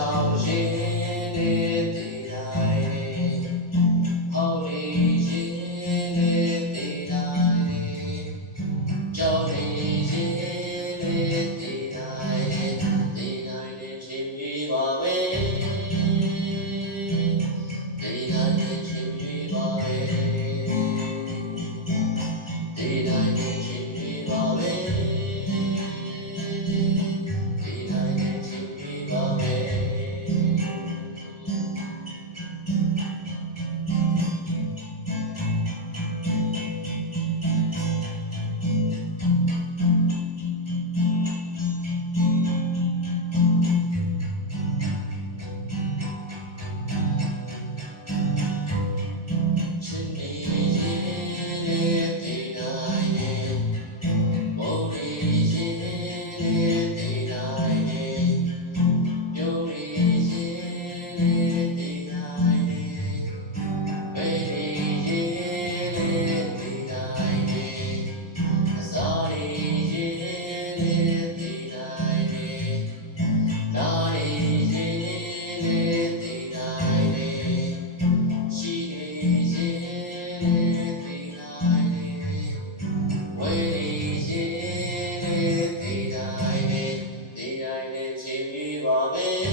ဆောင်ရှင်လေးတည်တိုင်းဟောလေးရှင်လေးတည်တိုင်းကြောင်းလေးရှင်လေးတည်တိုင်းနဲ့ချင်းပြီးပါပဲတည်တိုင်းနဲ့ချင်းပြီးပါပဲတည်တိုင်းနဲ့ချင်းပြီးပါပဲAmen.